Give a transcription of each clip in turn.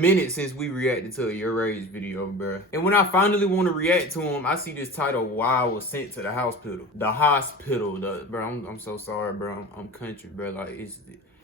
minute since we reacted to a YourRAGE video, bro. And when I finally want to react to him, I see this title, Why I Was Sent to the Hospital. The hospital, bro, I'm so sorry, bro. I'm country, bro. Like,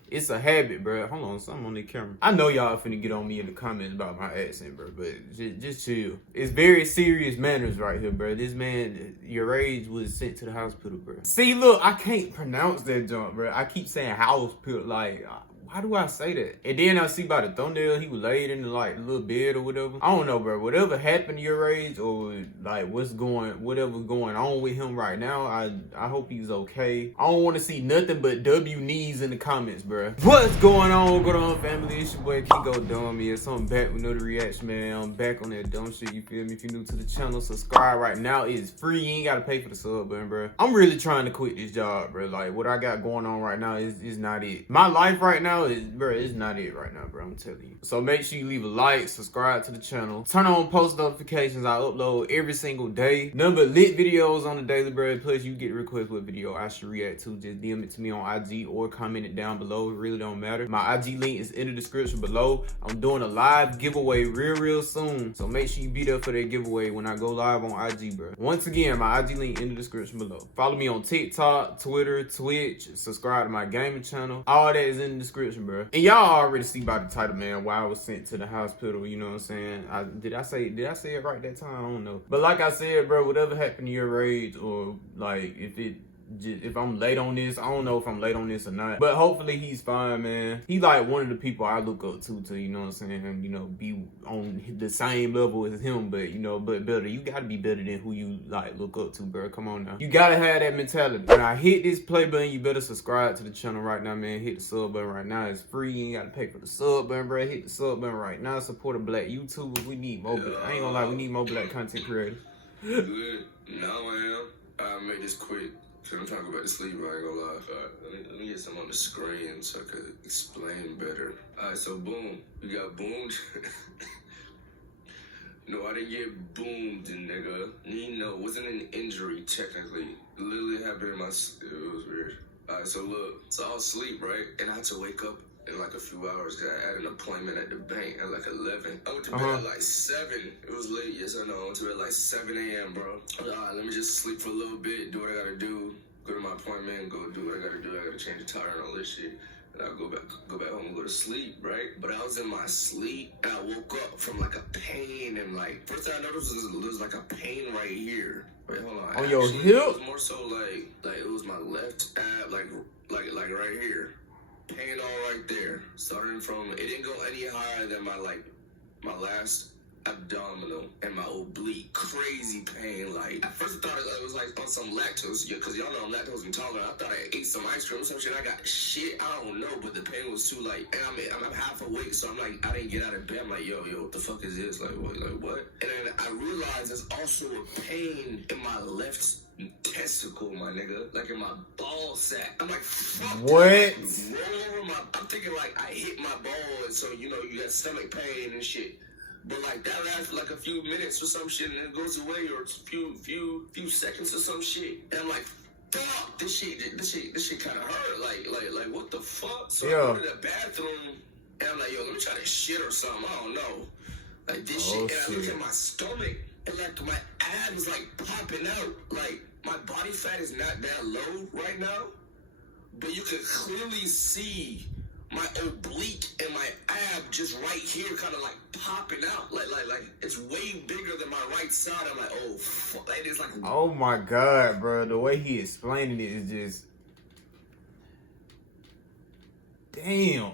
it's a habit, bro. Hold on, something on the camera. I know y'all finna get on me in the comments about my accent, bro, but just chill. It's very serious manners right here, bro. This man, YourRAGE, was sent to the hospital, bro. See, look, I can't pronounce that junk, bro. I keep saying hospital, like, why do I say that? And then I see by the thumbnail, he was laid in the, like, little bed or whatever. I don't know, bro. Whatever happened to YourRAGE, or like whatever's going on with him right now, I hope he's okay. I don't want to see nothing but W knees in the comments, bro. What's going on, family? It's your boy KeeGoDumb here. So I'm back with another reaction, man. I'm back on that dumb shit, you feel me? If you're new to the channel, subscribe right now. It's free. You ain't gotta pay for the sub button, bro. I'm really trying to quit this job, bro. Like, what I got going on right now is not it. My life right now it's not it right now, bro. I'm telling you. So make sure you leave a like, subscribe to the channel, turn on post notifications. I upload every single day. None but lit videos on the daily, bro. Plus, you get requests what video I should react to. Just DM it to me on IG or comment it down below. It really don't matter. My IG link is in the description below. I'm doing a live giveaway real soon. So make sure you be there for that giveaway when I go live on IG, bro. Once again, my IG link in the description below. Follow me on TikTok, Twitter, Twitch. Subscribe to my gaming channel. All that is in the description, bro. And y'all already see by the title, man, why I was sent to the hospital. You know what I'm saying? Did I say it right that time? I don't know. But like I said, bro, whatever happened to YourRAGE, or like if I'm late on this, I don't know if I'm late on this or not. But hopefully he's fine, man. He like one of the people I look up to, you know what I'm saying? You know, be on the same level as him, but you know, but better. You gotta be better than who you like look up to, bro. Come on now. You gotta have that mentality. When I hit this play button, you better subscribe to the channel right now, man. Hit the sub button right now. It's free. You ain't gotta pay for the sub button, bro. Hit the sub button right now. Support a black YouTuber. We need more black. I ain't gonna lie, we need more black content creators. Good. Now I am. I'll make this quick. I'm trying to go back to sleep, I ain't gonna lie. Let me get some on the screen so I could explain better. Alright, so boom. We got boomed. No, I didn't get boomed, nigga. You know, it wasn't an injury, technically. It literally happened in my... It was weird. Alright, so look. So I was asleep, right? And I had to wake up in like a few hours because I had an appointment at the bank at like 11. I went to bed at like 7. It was late, yes I know. I went to bed at like 7 a.m., bro. Alright, let me just sleep for a little bit, do what I gotta do. Go to my appointment, go do what I gotta do. I gotta change the tire and all this shit. And I'll go back home and go to sleep, right? But I was in my sleep and I woke up from like a pain and like, first thing I noticed was like a pain right here. Wait, hold on. On your hip? It was more so like it was my left ab, like right here. Pain all right there. Starting from, it didn't go any higher than my last abdominal and my oblique. Crazy pain. Like, at first I thought it was like on some lactose, because y'all know I'm lactose intolerant. I thought I ate some ice cream or some shit. I got shit. I don't know, but the pain was too like, and I'm half awake, so I'm like, I didn't get out of bed. I'm like, yo, what the fuck is this? Like, what? And then I realized there's also a pain in my left testicle, my nigga, like in my ball sack. I'm like, fuck. What? I'm thinking like I hit my ball, and so you know you got stomach pain and shit. But like that lasts like a few minutes or some shit, and then it goes away, or it's a few seconds or some shit. And I'm like, fuck, this shit kind of hurt. Like what the fuck? So I go to the bathroom, and I'm like, yo, let me try this shit or something. I don't know. Like this shit, and I look at my stomach, and like my abs like popping out. Like my body fat is not that low right now, but you can clearly see my oblique and my ab just right here kind of like popping out. Like it's way bigger than my right side. I'm like, oh fuck. Like, it's like, oh my god, bro. The way he explaining it is just, damn.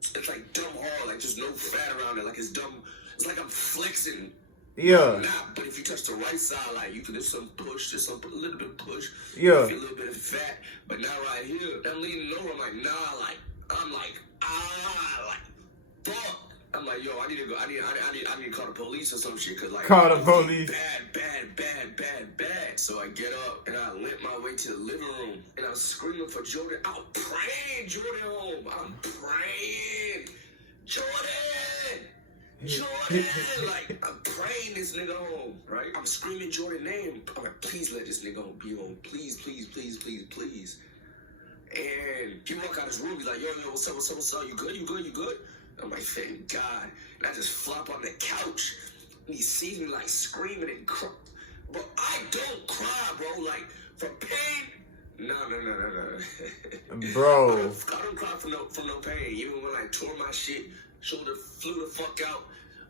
It's like dumb hard, like just no fat around it. Like it's dumb. It's like I'm flexing. Yeah. Nah, but if you touch the right side, like you can, there's some push, there's some a little bit of push. Yeah. You feel a little bit of fat, but now right here, I'm leaning over. I'm like, nah, like I'm like, fuck. I'm like, yo, I need to go. I need to call the police or some shit, cause like, call the police. Bad. So I get up and I limp my way to the living room and I'm screaming for Jordan. I'm praying Jordan home. I'm praying Jordan. Like, I'm praying this nigga home, right? I'm screaming Jordan's name. I'm like, please let this nigga home be home. Please. And he walk out his room, he's like, yo, what's up? You good? I'm like, thank God. And I just flop on the couch. And he sees me like screaming and crying. Bro, I don't cry, bro. Like, from pain. No. Bro. I don't cry from no pain. Even when I tore my shit, shoulder flew the fuck out.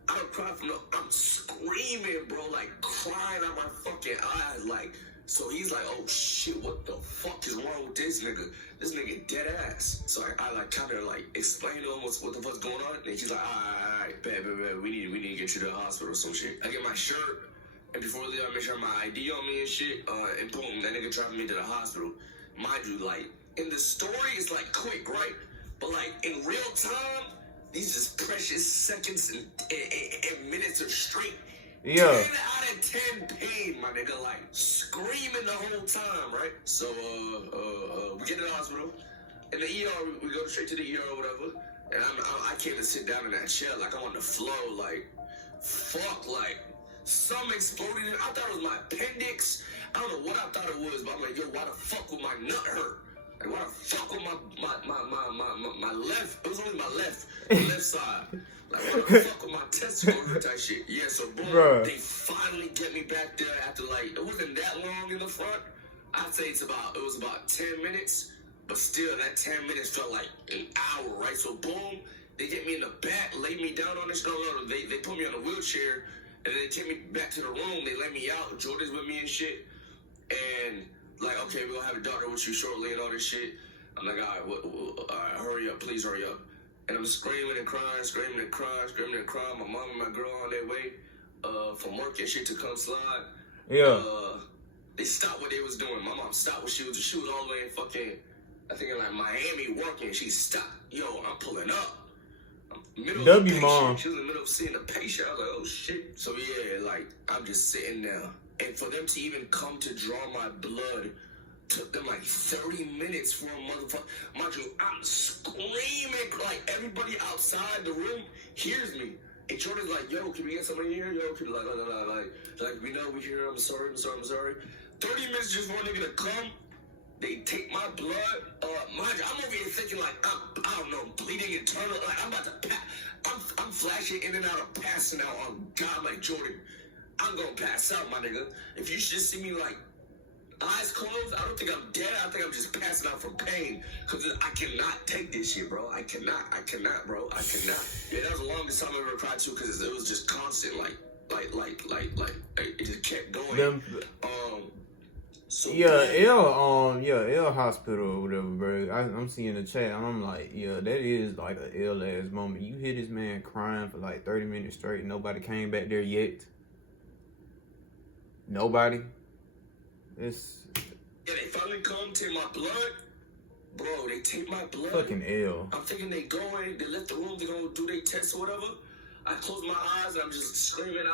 I don't cry from I'm screaming, bro, like crying out my fucking eyes, like. So he's like, oh shit, what the fuck is wrong with this nigga? This nigga dead ass. So I like kind of like explain to him what the fuck's going on, and he's like, alright, bad, we need to get you to the hospital or some shit. I get my shirt, and before we leave, I make sure my ID on me and shit, and boom, that nigga driving me to the hospital. Mind you, like in the story, it's like quick, right? But like in real time, these is precious seconds and minutes of straight. Yeah. 10 out of 10 pain, my nigga, like screaming the whole time, right? So we get to the hospital. In the ER, we go straight to the ER or whatever. And I can't even sit down in that chair, like I'm on the floor, like fuck, like something exploded. I thought it was my appendix. I don't know what I thought it was, but I'm like, yo, why the fuck would my nut hurt? Like, why the fuck would my left? It was only my left side. Like, why the fuck with my testicle hurt that shit? Yeah, so boom, Bruh. They finally get me back there after like, it wasn't that long in the front. I'd say it was about 10 minutes, but still that 10 minutes felt like an hour, right? So boom, they get me in the back, lay me down on this, they put me on a wheelchair, and then they take me back to the room, they let me out, Jordan's with me and shit, and like, okay, we're gonna have a doctor with you shortly and all this shit. I'm like, all right, hurry up, please hurry up. And I'm screaming and crying. My mom and my girl on their way from work and shit to come slide. Yeah. They stopped what they was doing. My mom stopped what she was all the way in fucking, I think in like Miami working. She stopped. Yo, I'm pulling up. Middle of the Mom. She was in the middle of seeing a patient. I was like, oh shit. So yeah, like I'm just sitting there. And for them to even come to draw my blood took them like 30 minutes for a motherfucker. Mind you, I'm screaming, like everybody outside the room hears me. And Jordan's like, yo, can we get somebody here? Yo, can like we know we here, I'm sorry. 30 minutes just for a nigga to come. They take my blood. Mind you, I'm over here thinking like, I don't know, bleeding internal. Like I'm about to I'm flashing in and out of passing out on God like Jordan. I'm gonna pass out, my nigga. If you should see me like eyes closed, I don't think I'm dead. I think I'm just passing out from pain. Cause I cannot take this shit, bro. I cannot, bro. I cannot. Yeah, that was the longest time I ever cried too, cause it was just constant, like, it just kept going. So L hospital or whatever, bro. I'm seeing the chat and I'm like, yeah, that is like an L ass moment. You hear this man crying for like 30 minutes straight. Nobody came back there yet. Nobody. Yeah, they finally come, take my blood. Bro, they take my blood. Fucking L. I'm thinking they going, they left the room, they gonna do their test or whatever. I close my eyes and I'm just screaming,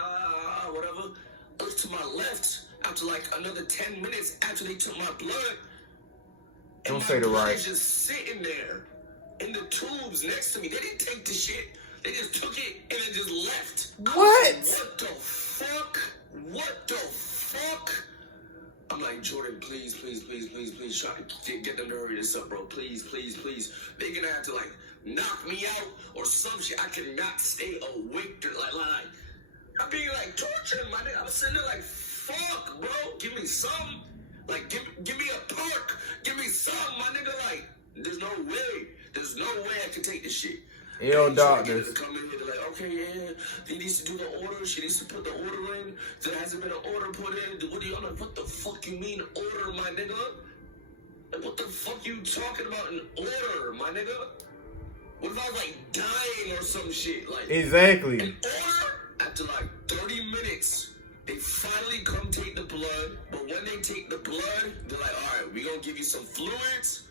whatever. Look to my left after like another 10 minutes after they took my blood. Don't say the right. Just sitting there in the tubes next to me. They didn't take the shit. They just took it and then just left. What? What the fuck? What the fuck? I'm like, Jordan, please, try to get them to hurry this up, bro. Please. They're gonna have to, like, knock me out or some shit. I cannot stay awake. Like, I'm being, like, tortured, my nigga. I'm sitting there like, fuck, bro. Give me some. Like, give me a perk. Give me some, my nigga. Like, there's no way I can take this shit. Yo, doctors. Come in here, they're like, okay, yeah, he needs to do the order. She needs to put the order in. There hasn't been an order put in. What do you know? What the fuck you mean order, my nigga? Like, what the fuck you talking about an order, my nigga? What if I was like dying or some shit? Like exactly. An order? After like 30 minutes, they finally come take the blood. But when they take the blood, they're like, all right, we gonna give you some fluids,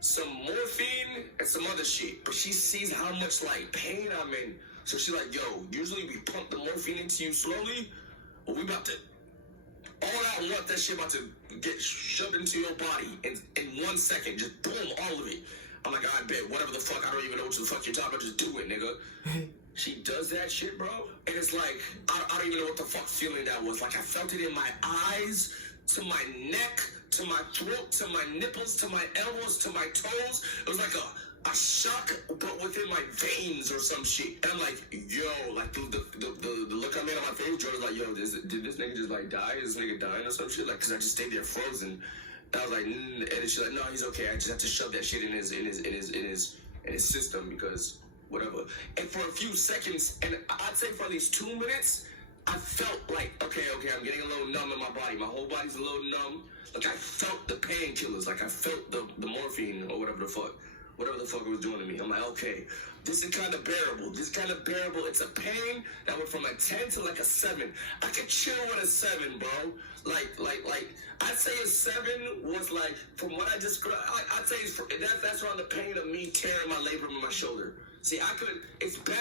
some morphine, and some other shit. But she sees how much, like, pain I'm in. So she's like, yo, usually we pump the morphine into you slowly, but we about to, all out once, that shit about to get shoved into your body in 1 second. Just boom, all of it. I'm like, I bet, whatever the fuck, I don't even know what the fuck you're talking about, just do it, nigga. She does that shit, bro. And it's like, I don't even know what the fuck feeling that was. Like, I felt it in my eyes, to my neck, to my throat, to my nipples, to my elbows, to my toes. It was like a shock, but within my veins or some shit. And I'm like, yo, like the look I made on my face, Jordan's like, yo, did this nigga just like die? Is this nigga dying or some shit? Like, cause I just stayed there frozen. And I was like, and she's like, no, he's okay. I just have to shove that shit in his system because whatever. And for a few seconds, and I'd say for at least 2 minutes, I felt like, okay, I'm getting a little numb in my body. My whole body's a little numb. Like I felt the painkillers. Like I felt the morphine or whatever the fuck it was doing to me. I'm like, okay, this is kind of bearable. It's a pain that went from a 10 to like a 7. I could chill with a 7, bro. Like, I'd say a 7 was like, from what I described, I'd say that's around the pain of me tearing my labrum in my shoulder. See, it's bad,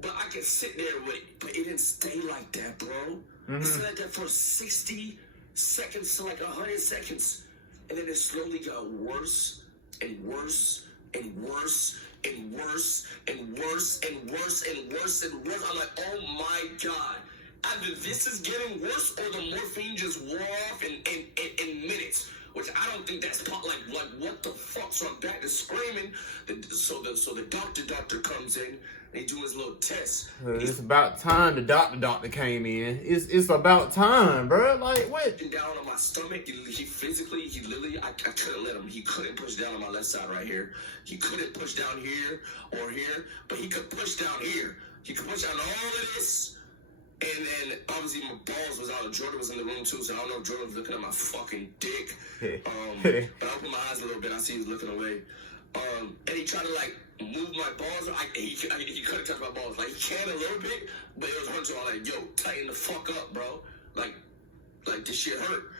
but I could sit there with it. But it didn't stay like that, bro. Mm-hmm. It stayed like that for 60 seconds to like 100 seconds. And then it slowly got worse and worse and worse and worse and worse and worse and worse and worse. I'm like, oh my God. Either this is getting worse or the morphine just wore off in minutes. Which I don't think that's like what the fuck? So I'm back to screaming. So the doctor comes in and he doing his little test. It's about time the doctor came in. It's about time, bro. Like what? Down on my stomach. He literally, I couldn't let him. He couldn't push down on my left side right here. He couldn't push down here or here, but he could push down here. He could push down all of this. And then, obviously, my balls was out. Jordan was in the room, too, so I don't know if Jordan was looking at my fucking dick. But I opened my eyes a little bit. I see he was looking away. And he tried to, like, move my balls. He couldn't touch my balls. Like, he can a little bit, but it was hurting. So I'm like, yo, tighten the fuck up, bro. Like this shit hurt.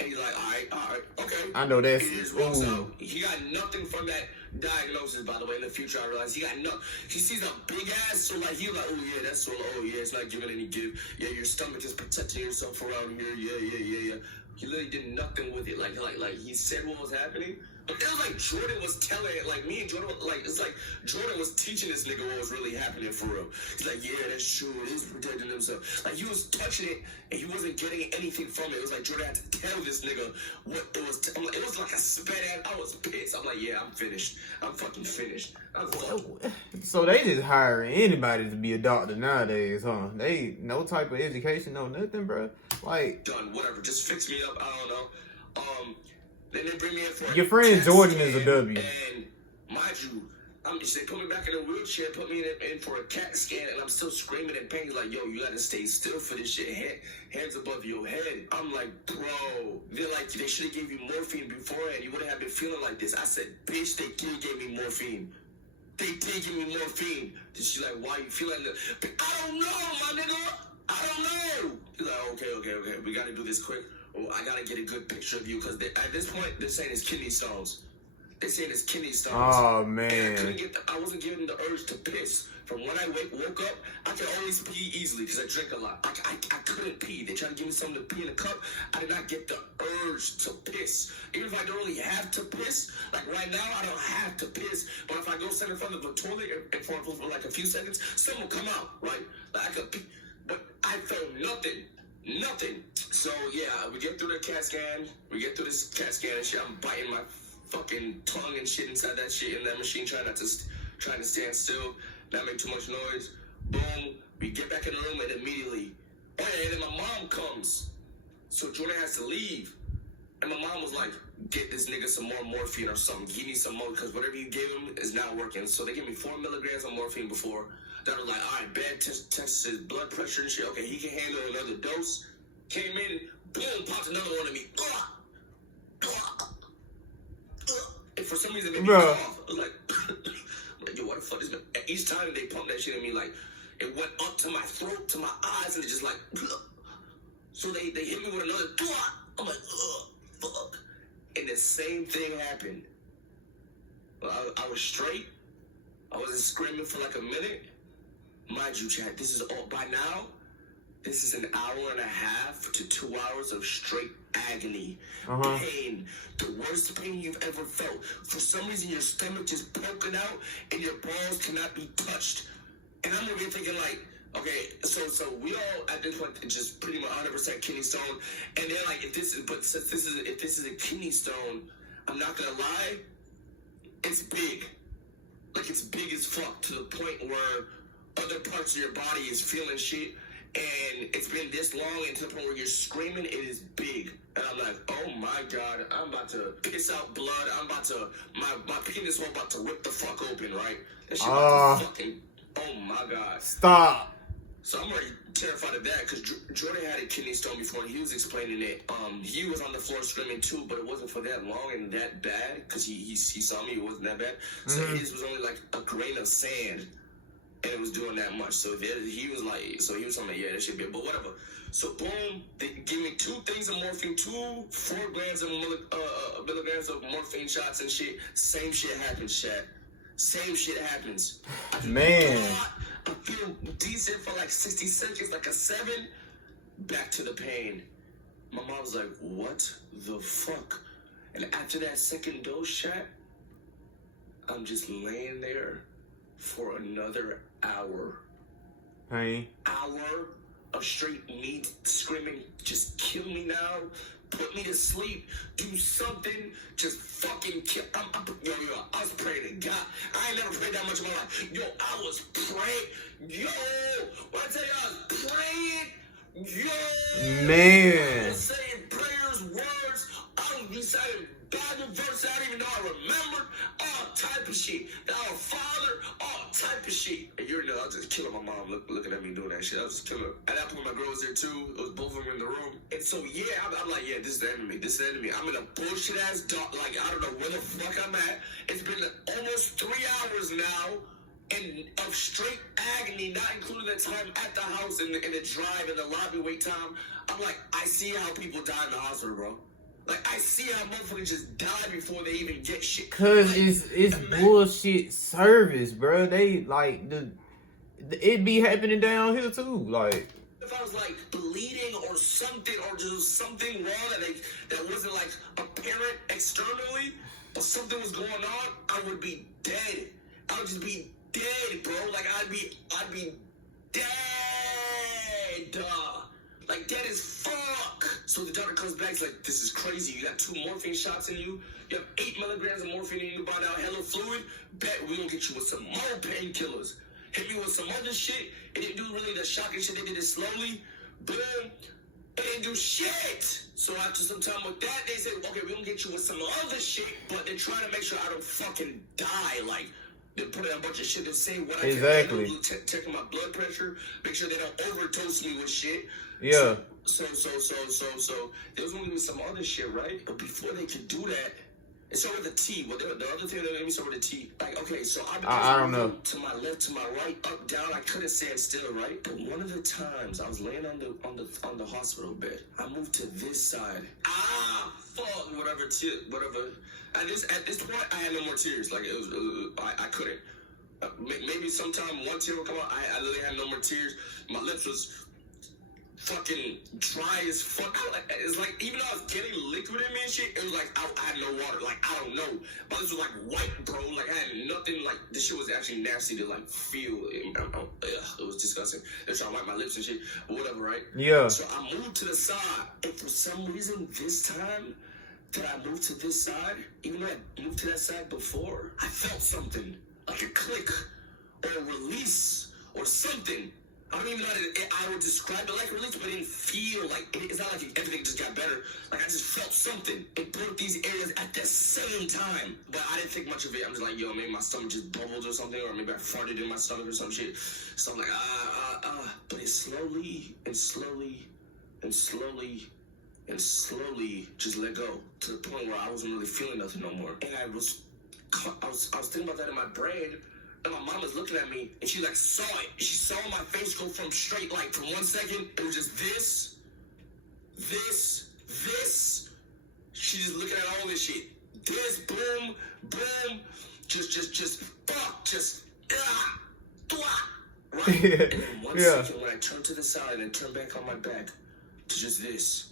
And he's like, all right, okay. I know that's... He just walks out. He got nothing from that diagnosis, by the way. In the future, I realized he got nothing. He sees a big ass, so like, he like, oh yeah, that's so, oh yeah, it's not giving any give. Yeah, your stomach is protecting yourself around here. Yeah. He literally did nothing with it. Like he said what was happening. But it was like Jordan was telling it, like me and Jordan, like, it's like Jordan was teaching this nigga what was really happening for real. He's like, yeah, that's true. It is protecting himself. Like, he was touching it, and he wasn't getting anything from it. It was like Jordan had to tell this nigga what it was. It was like a sped out. I was pissed. I'm like, yeah, I'm finished. I'm fucking finished. So they just hiring anybody to be a doctor nowadays, huh? They no type of education, no nothing, bro. Like, done, whatever. Just fix me up. I don't know. Then they bring me in for your friend Jordan is a W. And mind you, they put me back in a wheelchair, put me in for a CAT scan, and I'm still screaming in pain. He's like, yo, you gotta stay still for this shit. Hands above your head. I'm like, bro. They're like, they should have gave you morphine beforehand. You wouldn't have been feeling like this. I said, bitch, they did give me morphine. They did give me morphine. Then she's like, why you feeling that? I don't know, my nigga. I don't know. He's like, okay. We gotta do this quick. Oh, I gotta get a good picture of you because at this point they're saying it's kidney stones. They're saying it's kidney stones. Oh man! And I wasn't getting the urge to piss. From when I woke up, I could always pee easily because I drink a lot. I couldn't pee. They tried to give me something to pee in a cup. I did not get the urge to piss. Even if I don't really have to piss, like right now I don't have to piss. But if I go stand in front of a toilet and for like a few seconds, something will come out, right? Like I could pee, but I felt nothing. So yeah, we get through the CAT scan. We get through this CAT scan and shit. I'm biting my fucking tongue and shit inside that shit in that machine, trying to stand still, not make too much noise. Boom. We get back in the room and immediately, and then my mom comes. So Jordan has to leave, and my mom was like, "Get this nigga some more morphine or something. Give me some more because whatever you gave him is not working." So they gave me 4 milligrams of morphine before. That was like, all right, bad test his blood pressure and shit. Okay, he can handle another dose. Came in, boom, popped another one at me. And for some reason, it made me cough. I was like, yo, what the fuck is this? Each time they pumped that shit at me, like, it went up to my throat, to my eyes, and it just like, so they hit me with another, I'm like, fuck. And the same thing happened. I was straight. I wasn't screaming for like a minute. Mind you, chat, this is all, by now, this is an hour and a half to 2 hours of straight agony, pain, the worst pain you've ever felt. For some reason, your stomach just broken out and your balls cannot be touched. And I'm over here thinking like, okay, so we all at this point just pretty much 100% kidney stone. And they're like, if this is a kidney stone, I'm not gonna lie, it's big. like it's big as fuck to the point where other parts of your body is feeling shit, and it's been this long, and to the point where you're screaming, it is big. And I'm like, oh my god, I'm about to piss out blood. I'm about to, my penis hole about to rip the fuck open, right? That shit about to fucking, oh my god. Stop. So I'm already terrified of that because Jordan had a kidney stone before, and he was explaining it. He was on the floor screaming too, but it wasn't for that long and that bad because he saw me. It wasn't that bad. So his was only like a grain of sand, and it was doing that much. So he was like, so he was telling me, yeah, that should be, but whatever. So boom, they gave me 2 things of morphine, 4 grams of milligrams of morphine shots and shit. Same shit happens, chat. Same shit happens. Man. I feel decent for like 60 seconds, like a 7. Back to the pain. My mom's like, what the fuck? And after that second dose shot, I'm just laying there for another hour. Pain. Hour of straight me screaming, just kill me now. Put me to sleep. Do something. Just fucking kill. Yo, I was praying to God. I ain't never prayed that much in my life. Yo, I was praying. Yo, when I tell you I was praying, yo. Man. I was saying prayers, words. I was reciting Bible verse I didn't even know I remembered. All type of shit. Our Father, all type of shit. And you know, I was just killing my mom looking at me doing that shit. I was just killing her. At that point, my girl was there too. It was both of them in the room. And so, yeah, I'm like, yeah, this is the enemy. This is the enemy. I'm in a bullshit ass dark. Like, I don't know where the fuck I'm at. It's been almost 3 hours now. And of straight agony, not including the time at the house and the drive and the lobby wait time. I'm like, I see how people die in the hospital, bro. Like, I see how motherfuckers just die before they even get shit. Cause like, it's bullshit service, bro. They like it be happening down here too. Like, if I was like bleeding or something, or just something wrong that wasn't like apparent externally, but something was going on, I would be dead. I would just be dead, bro. Like I'd be dead. Like dead as fuck. So the doctor comes back, he's like, this is crazy. You got 2 morphine shots in you. You have 8 milligrams of morphine in your body now, hella fluid. Bet we gonna get you with some more painkillers. Hit me with some other shit. It didn't do really the shocking shit. They did it slowly. Boom. It didn't do shit. So after some time with that, they said, okay, we're gonna get you with some other shit, but they're trying to make sure I don't fucking die. Like, they put in a bunch of shit to say what exactly. I can do, checking my blood pressure, make sure they don't overdose me with shit. Yeah. So there was gonna be some other shit, right? But before they could do that, it started with a T. What the other thing that made me start with a T? Like, okay, so I don't know. To my left, to my right, up, down. I couldn't stand still, right? But one of the times I was laying on the hospital bed, I moved to this side. Fuck, whatever. At this point, I had no more tears. Like it was I couldn't. Maybe sometime 1 tear would come out. I literally had no more tears. My lips was fucking dry as fuck. It's like, even though I was getting liquid in me and shit, it was like I had no water. Like, I don't know. My lips was like white, bro. Like, I had nothing. Like, this shit was actually nasty to like feel. It was disgusting. They were trying to wipe my lips and shit, but whatever, right? Yeah. So I moved to the side, and for some reason, this time that I moved to this side, even though I moved to that side before, I felt something, like a click or a release or something. I don't even know how I would describe it like a release, but it didn't feel like, it's not like everything just got better. Like, I just felt something in both these areas at the same time. But I didn't think much of it. I'm just like, yo, maybe my stomach just bubbled or something, or maybe I farted in my stomach or some shit. So I'm like, But it slowly and slowly and slowly and slowly just let go to the point where I wasn't really feeling nothing no more. And I was thinking about that in my brain. And my mom was looking at me, and she like saw it. She saw my face go from straight, like from 1 second, it was just this. She just looking at all this shit. This, boom, just, right? And then 1 second, when I turned to the side and then turned back on my back, to just this.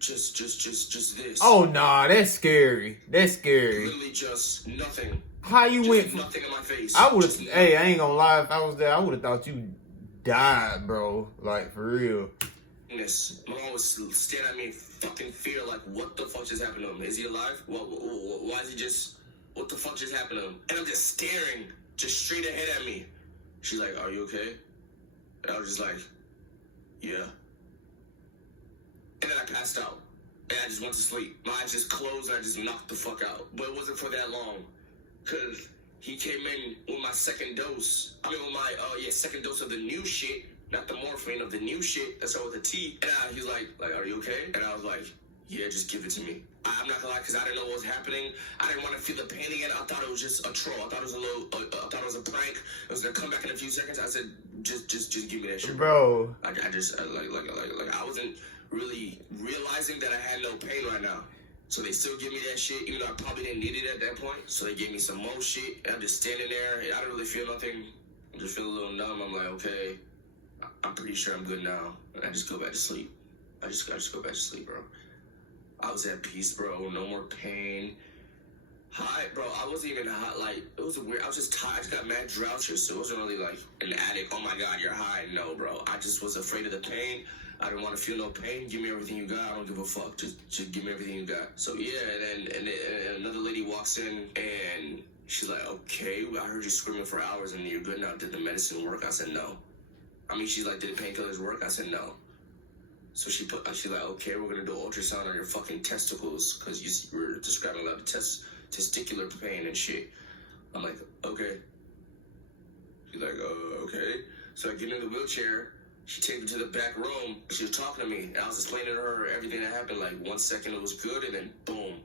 Just this. Oh nah, that's scary. That's scary. Literally just nothing. How you just went? Nothing in my face. I would have. Hey, I ain't gonna lie. If I was there, I would have thought you died, bro. Like for real. My mom was staring at me in fucking fear. Like, what the fuck just happened to him? Is he alive? Why is he just? what the fuck just happened to him? And I'm just staring, just straight ahead at me. She's like, are you okay? And I was just like, yeah. And then I passed out. And I just went to sleep. My eyes just closed and I just knocked the fuck out. But it wasn't for that long. Because he came in with my second dose. I mean, with my, second dose of the new shit. Not the morphine, of the new shit. That's all with the T. And he was like, are you okay? And I was like, yeah, just give it to me. I'm not gonna lie, because I didn't know what was happening. I didn't want to feel the pain again. I thought it was just a troll. I thought it was I thought it was a prank. It was gonna come back in a few seconds. I said, just give me that shit, bro. I I wasn't really realizing that I had no pain right now. So they still give me that shit, even though I probably didn't need it at that point. So they gave me some more shit, and I'm just standing there. And I didn't really feel nothing. I just feel a little numb. I'm like, okay, I'm pretty sure I'm good now. And I just go back to sleep. I just go back to sleep, bro. I was at peace, bro. No more pain. High, bro. I wasn't even high. Like, it was weird. I was just tired. I just got mad drouchier, so it wasn't really like an addict. Oh my God, you're high. No, bro. I just was afraid of the pain. I didn't want to feel no pain. Give me everything you got. I don't give a fuck. Just give me everything you got. So yeah, and then another lady walks in and she's like, okay, I heard you screaming for hours and you're good now. Did the medicine work? I said no. I mean, she's like, did the painkillers work? I said no. So she's like, okay, we're gonna do an ultrasound on your fucking testicles because you were describing a lot of testicular pain and shit. I'm like, okay. She's like, okay. So I get in the wheelchair. She takes me to the back room. She was talking to me, and I was explaining to her everything that happened. Like 1 second it was good, and then boom.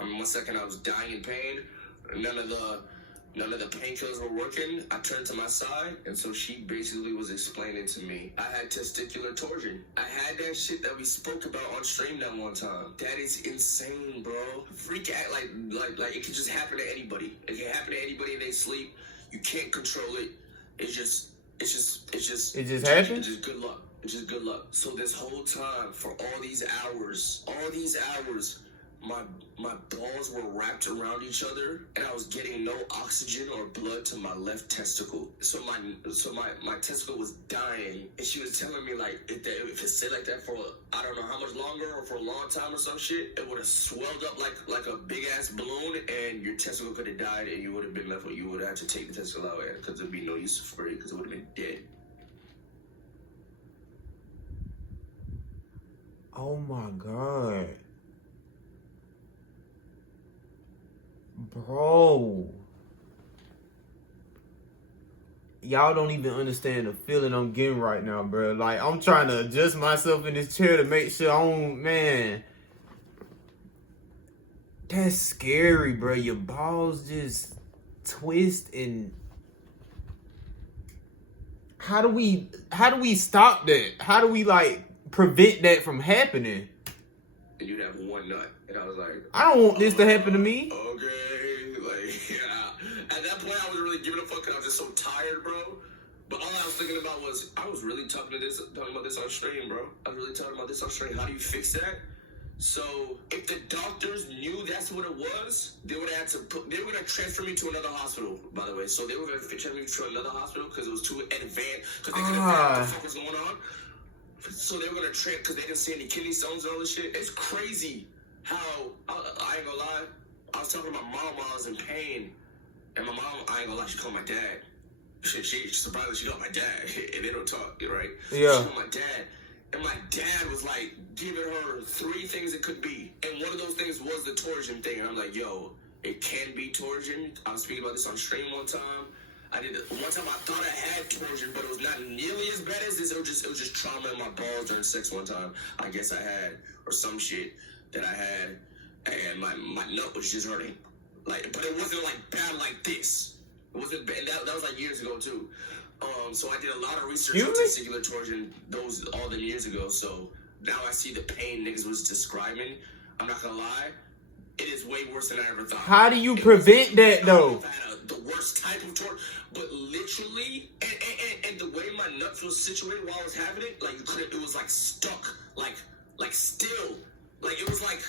I mean, 1 second I was dying in pain. None of the painkillers were working. I turned to my side, and so she basically was explaining to me I had testicular torsion. I had that shit that we spoke about on stream that one time. That is insane, bro. Freak act like it could just happen to anybody. It can happen to anybody in their sleep. You can't control it. It just happens. It's just good luck. It's just good luck. So this whole time, for all these hours, my balls were wrapped around each other, and I was getting no oxygen or blood to my left testicle. So my testicle was dying, and she was telling me like if it stayed like that for I don't know how much longer or for a long time or some shit, it would have swelled up like a big ass balloon, and your testicle could have died, and you would have been left with you would have to take the testicle out because there'd be no use for it because it would have been dead. Oh my God. Bro, y'all don't even understand the feeling I'm getting right now, bro. Like, I'm trying to adjust myself in this chair to make sure I don't, man. That's scary, bro. Your balls just twist and how do we stop that? How do we like prevent that from happening? And you'd have one nut. And I was like, I don't want this to happen to me. Okay, like, yeah. At that point, I wasn't really giving a fuck because I was just so tired, bro. But all I was thinking about was, I was really talking about this on stream, bro. I was really talking about this on stream. How do you fix that? So, if the doctors knew that's what it was, they would have they were going to transfer me to another hospital, by the way. So, they were going to transfer me to another hospital because it was too advanced, because they couldn't figure out what the fuck was going on. So, they were going to transfer because they didn't see any kidney stones and all this shit. It's crazy. How, I ain't gonna lie, I was talking to my mom while I was in pain, and my mom, I ain't gonna lie, she called my dad. She surprised she called my dad, and they don't talk, right? Yeah. She called my dad, and my dad was like giving her 3 things it could be, and one of those things was the torsion thing, and I'm like, yo, it can be torsion. I was speaking about this on stream one time. One time I thought I had torsion, but it was not nearly as bad as this. It was just trauma in my balls during sex one time. I guess I had, or some shit that I had, and my nut was just hurting, like, but it wasn't like bad like this. It wasn't bad. That was like years ago too. So I did a lot of research on testicular torsion all the years ago. So now I see the pain niggas was describing. I'm not gonna lie, it is way worse than I ever thought. How do you prevent that though? I had the worst type of torsion, but literally, and the way my nuts was situated while I was having it, like it was like stuck, like still. Like, it was like,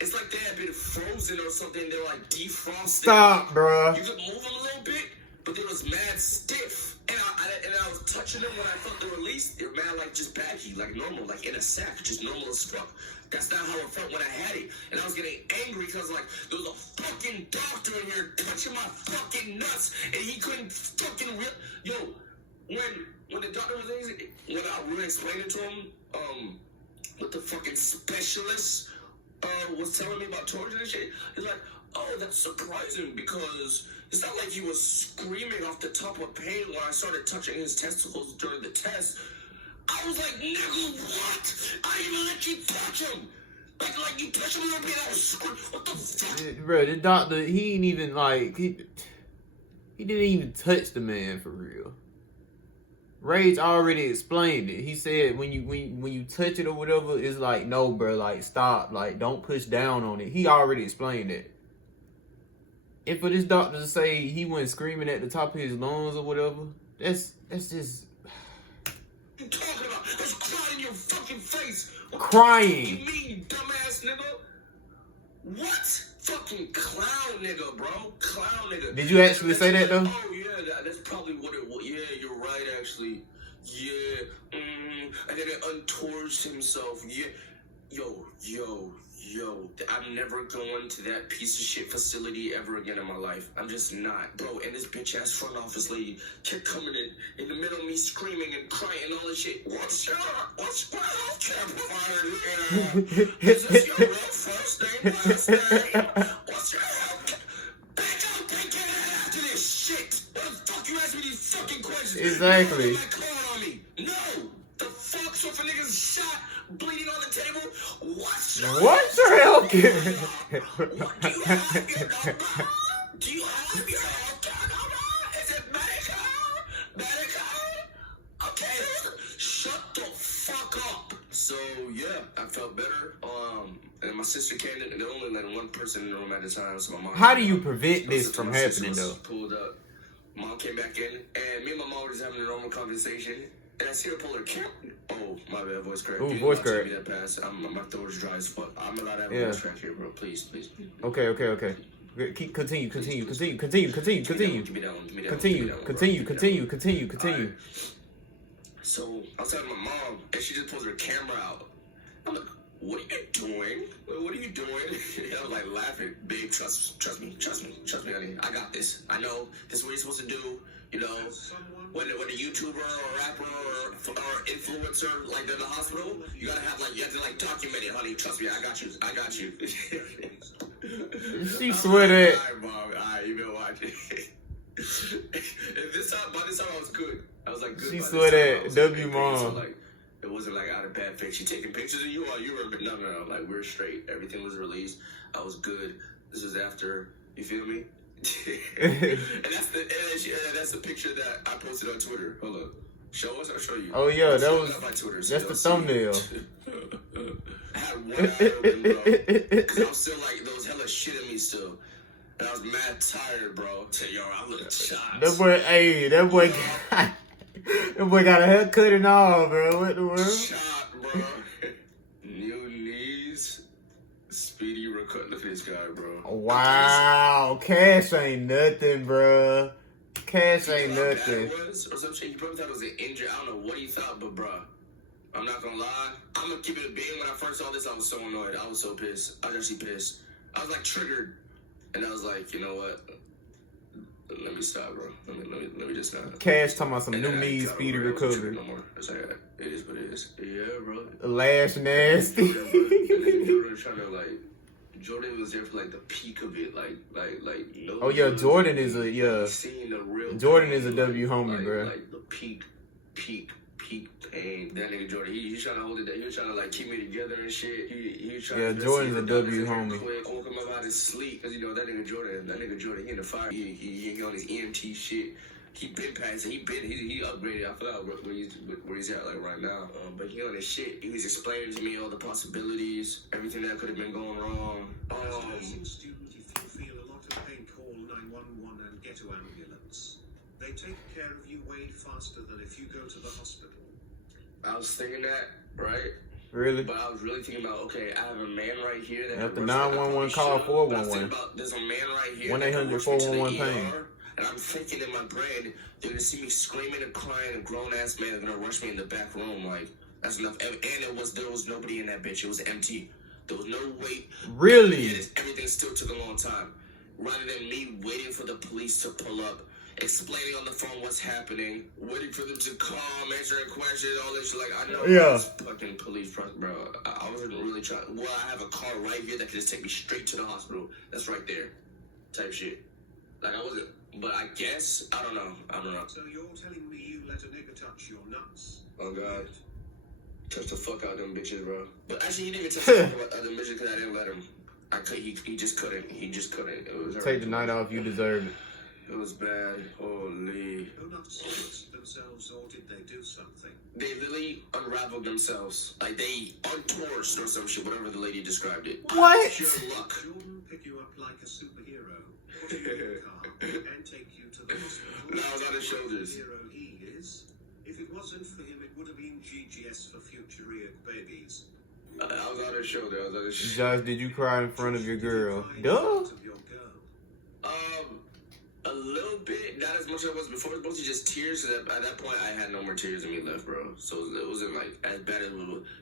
it's like they had been frozen or something. They were like defrosted. Stop, bruh. You could move them a little bit, but they was mad stiff. And I was touching them when I felt the release. They were mad like just baggy, like normal, like in a sack, just normal as fuck. That's not how it felt when I had it. And I was getting angry because like there was a fucking doctor in here touching my fucking nuts, and he couldn't fucking yo. When the doctor was when I really explained it to him, what the fucking specialist was telling me about torture and shit, he's like, oh, that's surprising because it's not like he was screaming off the top of pain when I started touching his testicles during the test. I was like, nigga, what? I didn't even let you touch him. Like you touched him a little bit, I was screaming. What the fuck? Bro, the doctor, he ain't even like, he didn't even touch the man for real. Rage already explained it. He said when you touch it or whatever, it's like, no, bro, like stop, like don't push down on it. He already explained it. And for this doctor to say he went screaming at the top of his lungs or whatever, that's just. You talking about? I was crying in your fucking face. Crying. You mean, you dumbass nigga? What? Fucking clown nigga, bro. Clown nigga. Did you actually say that though? Oh yeah, that's probably what it was. Yeah, you're right actually. Yeah. And then it untorched himself. Yeah. Yo, I'm never going to that piece of shit facility ever again in my life. I'm just not. Bro, and this bitch ass front office lady kept coming in the middle of me screaming and crying and all this shit. What's your healthcare provider? Is this your real first name, last name? What's your healthcare? Bitch, I'll take care of that after this shit. What the fuck you ask me these fucking questions? Exactly. You on me. No. The fuck? So if a nigga's shot, bleeding on the table, what's your healthcare? Do you have your healthcare number? Is it medical? Okay, shut the fuck up. So yeah, I felt better. And my sister came in, and there was only like one person in the room at the time. So my mom. How do you prevent this from happening though? Pulled up. Mom came back in, and me and my mom were just having a normal conversation. And I see her pull her camera. Oh, my bad, voice crack. Ooh, voice crack. That pass. My throat is dry as fuck. I'm allowed to have a voice crack here, bro. Please. Okay. Continue. Give me that one. Right. So I was telling my mom, and she just pulls her camera out. I'm like, what are you doing? What are you doing? I was like laughing. Big, trust me, honey. I got this. I know this is what you're supposed to do. You know, when a YouTuber or rapper or influencer like they're in the hospital, you have to document it, honey. Trust me, I got you. She swear that. Alright, Mom. Alright, you been watching. By this time I was good. I was like good. She swear that. W Mom. So, like, it wasn't like out of bad faith. She taking pictures of you while you were no. Like we're straight. Everything was released. I was good. This was after. You feel me? And that's the picture that I posted on Twitter. Hold up. Show us, I'll show you. Oh yeah, Twitter, that's the thumbnail. I had one eye open, bro. Cause I was still like, there was hella shit in me still. And I was mad tired, bro. Yo, I look shot. That boy got a haircut and all, bro. What the world? Shot, bro. New knees. Speedy record. Look at this guy, bro. Wow, cash ain't nothing, bro. Cash ain't nothing. Or some shit. He probably thought it was an injury. I don't know what he thought, but bro, I'm not gonna lie. I'm gonna keep it a being. When I first saw this, I was so annoyed. I was so pissed. I was actually pissed. I was like triggered, and I was like, you know what? Let me stop, bro. Let me just not. Cash talking about some new knees, speedy recovery. No more. It's like, it is what it is. Yeah, bro. Lash nasty. Yeah, bro. And then Jordan trying to like. Jordan was there for like the peak of it, like. No, oh yeah, Jordan is a Seeing the real. Jordan is a W homie, bro. Like the peak pain. That nigga Jordan, he was trying to hold it. He was trying to like keep me together and shit. He was trying. Yeah, Jordan's a W homie. Quick. I woke him up out of his sleep because you know that nigga Jordan, he in the fire. He on his EMT shit. He been passing. He upgraded. I forgot where he's at like right now. But he on his shit. He was explaining to me all the possibilities, everything that could have been going wrong. Student, if you feel a lot of pain, call 911 and get to ambulance. They take care of you way faster than if you go to the hospital. I was thinking that, right? Really? But I was really thinking about, okay, I have a man right here that after 911 call 411. There's a man right here. 1-800-411 pain. And I'm thinking in my brain, they're gonna see me screaming and crying, a grown ass man, they're gonna rush me in the back room. Like, that's enough. And there was nobody in that bitch. It was empty. There was no wait. Really? Yeah, everything still took a long time. Rather than me waiting for the police to pull up, explaining on the phone what's happening, waiting for them to come, answering questions, all this shit. Like, I know this fucking police, bro. I wasn't really trying. Well, I have a car right here that can just take me straight to the hospital. That's right there. Type shit. Like, I wasn't. But I guess, I don't know. So you're telling me you let a nigga touch your nuts? Oh, God. Touch the fuck out of them bitches, bro. But actually, he didn't even touch the fuck out of them bitches because I didn't let him. He just couldn't. It was Take the night off. You deserve it. It was bad. Holy. No nuts themselves, or did they do something? They literally unraveled themselves. Like, they untorched or some shit, whatever the lady described it. What? Pure luck. Jordan pick you up like a superhero, put you in a car, and take you to the hospital. Now I was on his shoulders. Hero he is. If it wasn't for him, it would have been GGS for future babies. I was on his shoulder. Josh, did you cry in front of your girl? Duh. A little bit, not as much as I was before. It was mostly just tears. At that point, I had no more tears in me left, bro. So it wasn't like as bad as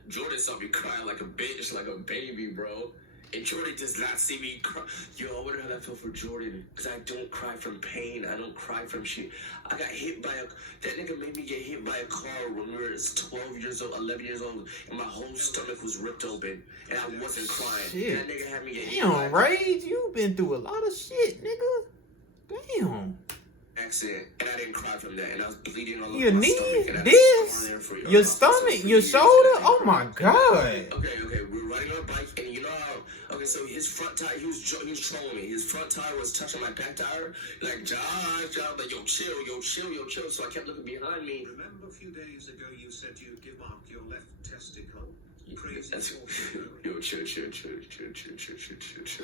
Jordan saw me crying like a bitch, like a baby, bro. And Jordan does not see me cry. Yo, I wonder how that felt for Jordan. Because I don't cry from pain. I don't cry from shit. I got hit by that nigga made me get hit by a car when we were 12 years old, 11 years old. And my whole stomach was ripped open. And I wasn't crying. Shit. And that nigga had me get hit by Damn, Rage, you been through a lot of shit, nigga. Damn. accident, and I didn't cry from that, and I was bleeding all over Your my knee, stomach, and I this, there for your stomach, your shoulder. Oh my god. Okay. We were riding on a bike, and you know how? Okay, so his front tire, he was trolling me. His front tire was touching my back tire, like Josh, like yo, chill. So I kept looking behind me. Remember a few days ago you said you'd give up your left testicle? Crazy. Yo, chill.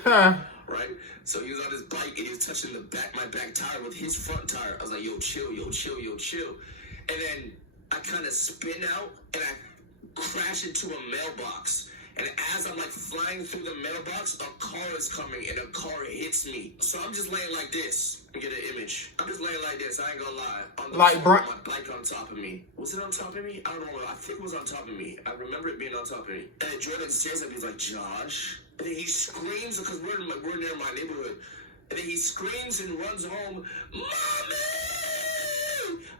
Ha. Right? So he was on his bike and he was touching my back tire with his front tire. I was like, yo, chill. And then I kind of spin out and I crash into a mailbox. And as I'm like flying through the mailbox, a car is coming and a car hits me. So I'm just laying like this. Get an image. I'm just laying like this. I ain't gonna lie. On the like my bike on top of me. Was it on top of me? I don't know. I think it was on top of me. I remember it being on top of me. And then Jordan stares at me. He's like, Josh. And then he screams because we're near my neighborhood. And then he screams and runs home. Mommy!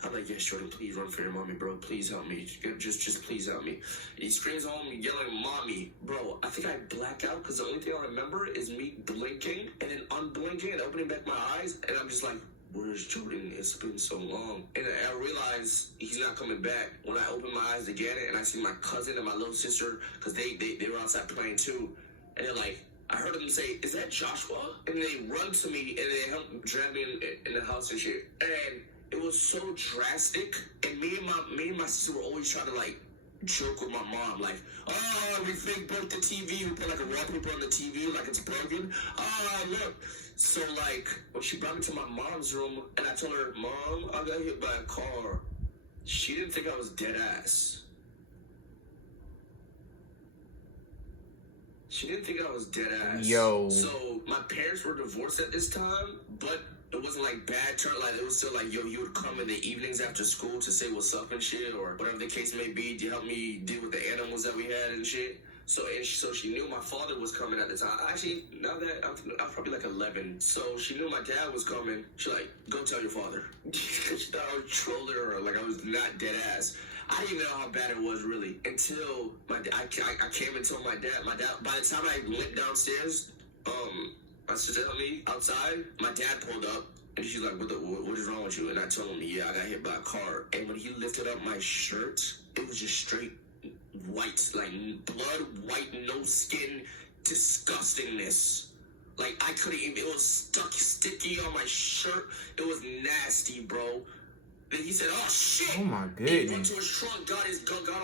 I'm like, yes, Jordan, please run for your mommy, bro. Please help me. Just please help me. And he screams home yelling, mommy. Bro, I think I black out because the only thing I remember is me blinking and then unblinking and opening back my eyes. And I'm just like, where's Jordan? It's been so long. And I realize he's not coming back. When I open my eyes again and I see my cousin and my little sister, because they were outside playing too. And they're like, I heard them say, is that Joshua? And they run to me and they help drag me in the house and shit. And it was so drastic, and me and my sister were always trying to like joke with my mom, like, oh, we fake broke the TV, we put like a wallpaper on the TV like it's broken. Oh, look. So like when she brought me to my mom's room, and I told her, Mom, I got hit by a car. She didn't think I was dead ass. She didn't think I was dead ass. Yo. So my parents were divorced at this time, but it wasn't like bad turn, like it was still like, yo, you would come in the evenings after school to say what's up and shit, or whatever the case may be, to help me deal with the animals that we had and shit. So she knew my father was coming at the time. Actually, now that I was probably like 11, so she knew my dad was coming. She like, go tell your father. She thought I was trolling her, or like I was not dead ass. I didn't even know how bad it was really until I came and told my dad. By the time I went downstairs, my sister told me outside, my dad pulled up, and she's like, what is wrong with you? And I told him, yeah, I got hit by a car. And when he lifted up my shirt, it was just straight white, like blood white, no skin, disgustingness. Like, I couldn't even, it was sticky on my shirt. It was nasty, bro. And he said, oh, shit. Oh, my He went goodness. to his trunk, got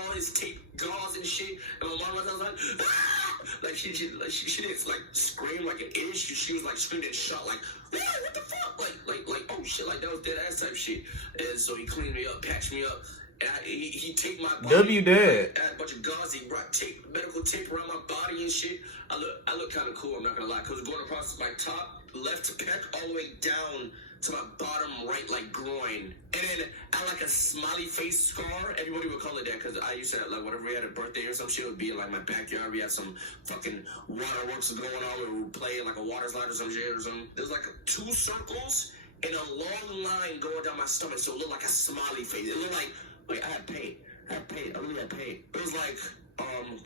all his tape, gauze and shit. And my mom was like, ah! Like, she didn't, like, scream like an idiot. She was, like, screaming and shot, like, ah, what the fuck? Like, oh, shit, like, that was dead-ass type shit. And so he cleaned me up, patched me up. And he taped my body. W Dad. Had a bunch of gauze. He brought medical tape around my body and shit. I look kind of cool, I'm not going to lie. Because going across my top left pec all the way down to my bottom right, like, groin. And then I like a smiley face scar. Everybody would call it that because I used to have, like, whenever we had a birthday or some shit, it would be in, like, my backyard. We had some fucking waterworks going on. We would play like a water slide or some shit or something. There's like 2 circles and a long line going down my stomach, so it looked like a smiley face. It looked like, wait, I had paint. I really had paint. It was like,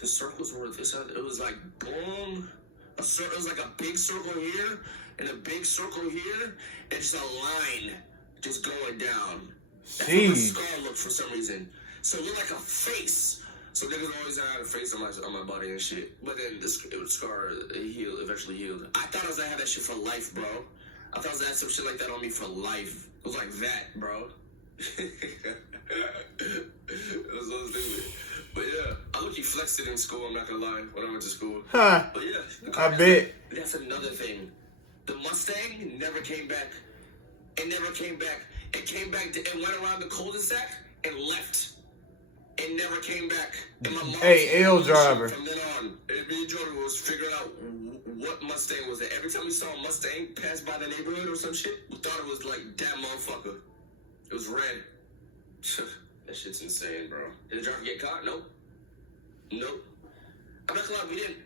the circles were this. It was like, boom. It was like a big circle here and a big circle here, and just a line just going down. That's how the scar looked for some reason. So it looked like a face. So niggas always had a face on my body and shit. But then the scar eventually healed. I thought I was gonna have that shit for life, bro. I thought I was gonna have some shit like that on me for life. It was like that, bro. It was so stupid. But yeah, I look, you flexed it in school, I'm not gonna lie, when I went to school. Huh. But yeah, I bet. That's another thing. The Mustang never came back. It never came back. It came back, it went around the cul-de-sac and left. It never came back. And my mom L driver. From then on, me and Jordan was figuring out what Mustang was it. Every time we saw a Mustang pass by the neighborhood or some shit, we thought it was like that motherfucker. It was red. That shit's insane, bro. Did the driver get caught? Nope. I'm not gonna lie, we didn't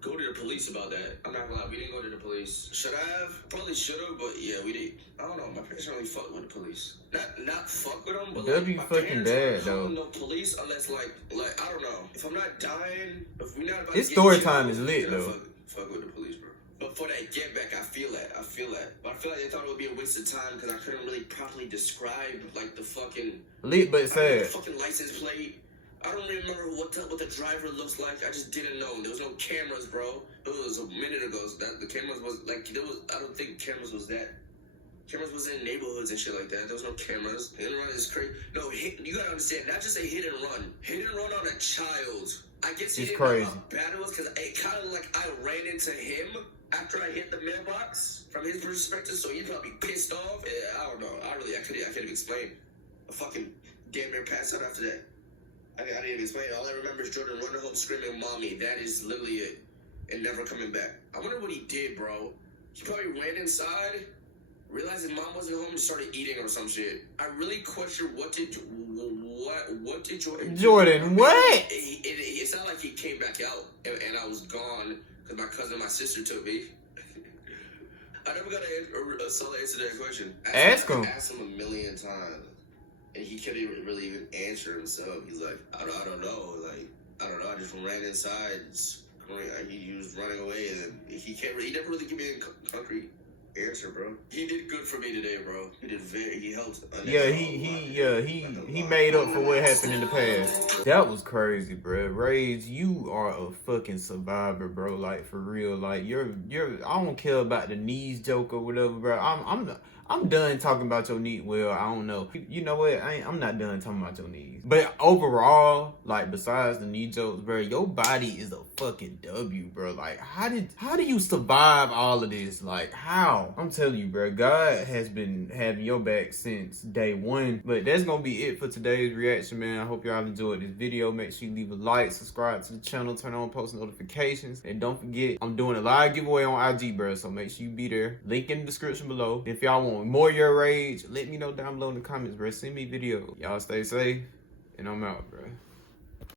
go to the police about that. I'm not gonna lie, we didn't go to the police. Should I have? Probably should have, but yeah, we didn't. I don't know. My parents don't really fuck with the police. Not fuck with them, but That'd like, be my fucking parents bad, don't though. call no police unless like I don't know. If I'm not dying, if we're not about This to get story killed, time is lit, then I though. Fuck with the police, bro. But for that get back, I feel that. But I feel like they thought it would be a waste of time because I couldn't really properly describe like the fucking Lit but the sad. fucking license plate. I don't remember what the driver looks like. I just didn't know. There was no cameras, bro. It was a minute ago. That the cameras was like there was. I don't think cameras was that. Cameras was in neighborhoods and shit like that. There was no cameras. Hit and run is crazy. No, you gotta understand. Not just a hit and run. Hit and run on a child. I guess he It's didn't crazy. know how bad it was because it kind of like I ran into him after I hit the mailbox from his perspective. So he'd probably pissed off. I don't know. I can't even explain. I fucking damn near passed out after that. I didn't even explain it. All I remember is Jordan running home screaming, "Mommy!" That is literally it. And never coming back. I wonder what he did, bro. He probably ran inside, realized his mom wasn't home, and started eating or some shit. I really question what did Jordan do? Jordan, what? It's not like he came back out and I was gone because my cousin and my sister took me. I never got a solid answer to that question. Ask him. I asked him a million times. And he couldn't really even answer himself. He's like, I don't know. Like, I don't know. I just ran inside. He was running away, and he never really give me a concrete answer, bro. He did good for me today, bro. He helped. Yeah, he made up for what happened in the past. That was crazy, bro. Rage, you are a fucking survivor, bro. Like, for real. Like, I don't care about the knees joke or whatever, bro. I'm done talking about your knee. Well, I don't know. You know what? I'm not done talking about your knees. But overall, like, besides the knee jokes, bro, your body is a fucking W, bro. Like, how do you survive all of this? Like, how? I'm telling you, bro, God has been having your back since day one. But that's gonna be it for today's reaction, man. I hope y'all enjoyed this video. Make sure you leave a like, subscribe to the channel, turn on post notifications, and don't forget, I'm doing a live giveaway on IG, bro. So make sure you be there. Link in the description below. If y'all want more YourRAGE, let me know down below in the comments, bro. Send me videos. Y'all stay safe, and I'm out, bro.